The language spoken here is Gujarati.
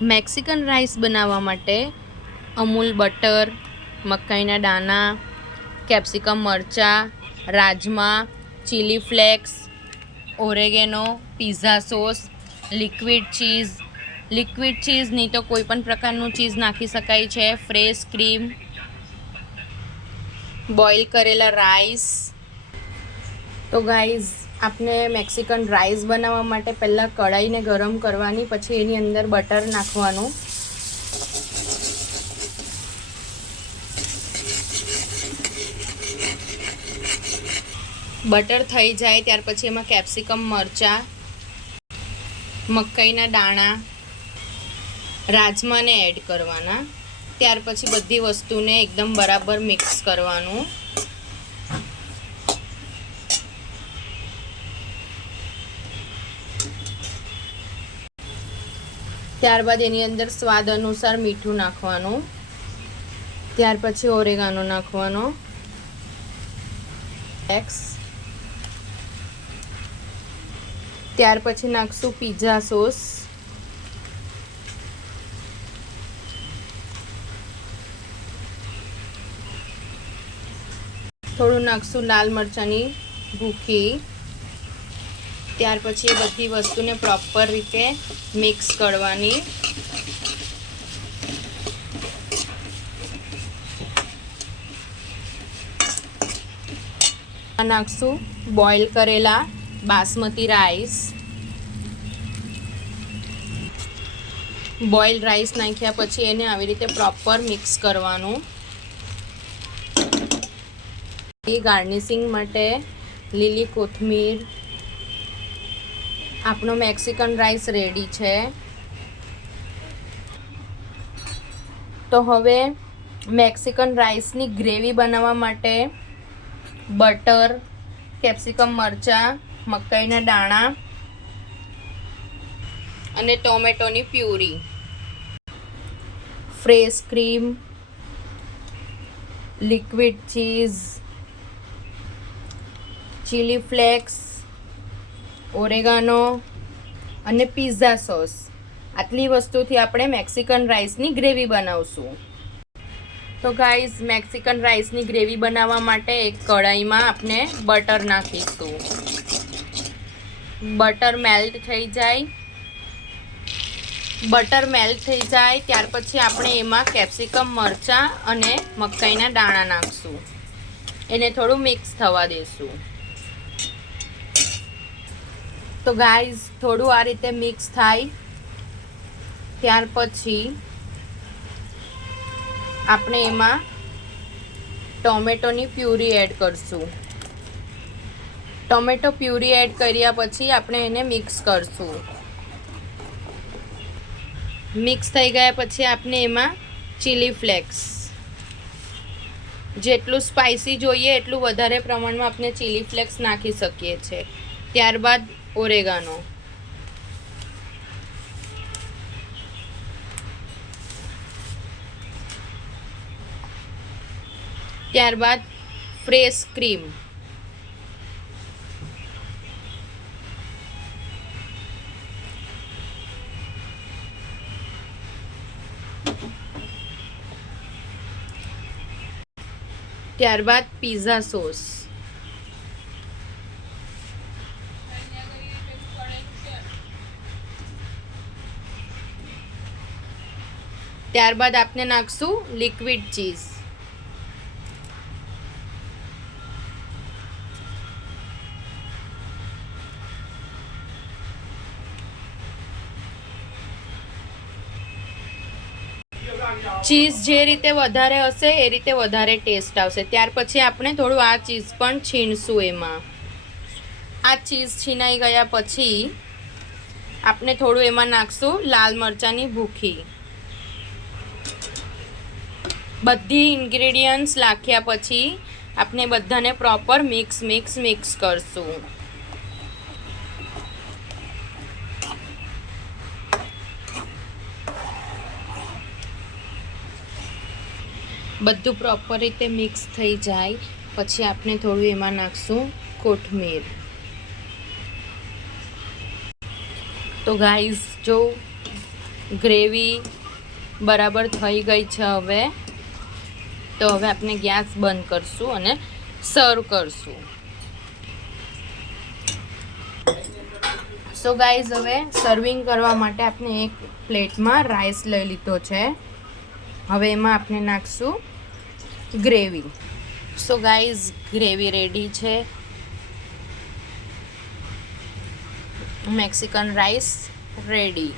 મેક્સિકન રાઈસ બનાવવા માટે અમૂલ બટર, મકાઈના દાણા, કેપ્સિકમ મરચાં, રાજમા, chilli flakes, oregano, pizza sauce, liquid cheese નહીં તો કોઈ પણ પ્રકારનું ચીઝ નાખી શકાય છે, ફ્રેશ ક્રીમ, બોઇલ કરેલા રાઈસ. તો ગાઈઝ, આપણે મેક્સિકન રાઈસ બનાવવા માટે પહેલાં કઢાઈને ગરમ કરવાની, પછી એની અંદર બટર નાખવાનું. બટર થઈ જાય ત્યાર પછી એમાં કેપ્સિકમ મરચાં, મકાઈના દાણા, રાજમાને એડ કરવાના. ત્યાર પછી બધી વસ્તુને એકદમ બરાબર મિક્સ કરવાનું. ત્યારબાદ એની અંદર સ્વાદ અનુસાર મીઠું નાખવાનું. ત્યાર પછી ઓરેગાનો નાખવાનો. ત્યાર પછી નાખશું પિઝા સોસ. થોડું નાખશું લાલ મરચાંની ભૂકી. ત્યાર પછી એ બધી વસ્તુને પ્રોપર રીતે મિક્સ કરવાની. નાખશું બોઇલ કરેલા બાસમતી રાઈસ. બોઇલ રાઈસ નાખ્યા પછી એને આવી રીતે પ્રોપર મિક્સ કરવાનું. ગાર્નિશિંગ માટે લીલી કોથમીર. આપણો મેક્સિકન રાઈસ રેડી છે. તો હવે મેક્સિકન રાઈસની ગ્રેવી બનાવવા માટે બટર, કેપ્સિકમ મરચાં, મકાઈના દાણા અને ટોમેટોની puree, fresh cream, liquid cheese, chilli flakes, oregano અને પિઝા સોસ, આટલી વસ્તુથી આપણે મેક્સિકન રાઈસની ગ્રેવી બનાવશું. તો ગાઈઝ, મેક્સિકન રાઈસની ગ્રેવી બનાવવા માટે એક કઢાઈમાં આપણે બટર નાખીશું. બટર મેલ્ટ થઈ જાય ત્યાર પછી આપણે એમાં કેપ્સિકમ મરચાં અને મકાઈના દાણા નાખશું. એને થોડું મિક્સ થવા દેશું. તો ગાઈઝ, થોડું આ રીતે મિક્સ થાય ત્યાર પછી આપણે એમાં ટોમેટોની પ્યુરી એડ કરશું. ટોમેટો પ્યુરી એડ કર્યા પછી આપણે એને મિક્સ કરશું. મિક્સ થઈ ગયા પછી આપણે એમાં ચીલી ફ્લેક્સ, જેટલું સ્પાઇસી જોઈએ એટલું વધારે પ્રમાણમાં આપણે ચીલી ફ્લેક્સ નાખી શકીએ છીએ. ત્યારબાદ ઓરેગાનો. ત્યારબાદ ફ્રેશ ક્રીમ. ત્યારબાદ પિઝા સોસ. ત્યારબાદ આપણે નાખશું લિક્વિડ ચીઝ. ચીઝ જે રીતે વધારે હશે એ રીતે વધારે ટેસ્ટ આવશે. ત્યાર પછી આપણે થોડું આ ચીઝ પણ છીણશું એમાં. આ ચીઝ છીણાઈ ગયા પછી આપણે થોડું એમાં નાખશું લાલ મરચાંની ભૂકી. બધી ઇન્ગ્રેડિયન્ટ્સ નાખ્યા પછી આપણે બધાને પ્રોપર મિક્સ કરશું. બધું પ્રોપર રીતે મિક્સ થઈ જાય પછી આપણે થોડું એમાં નાખશું કોથમીર. તો ગાઈઝ, જો ગ્રેવી બરાબર થઈ ગઈ છે હવે. તો હવે આપણે ગેસ બંધ કરશું અને સર્વ કરશું. સો ગાઈઝ, હવે સર્વિંગ કરવા માટે આપણે એક પ્લેટમાં રાઈસ લઈ લીધો છે. હવે એમાં આપણે નાખશું gravy. So guys, gravy ready છે. Mexican rice ready.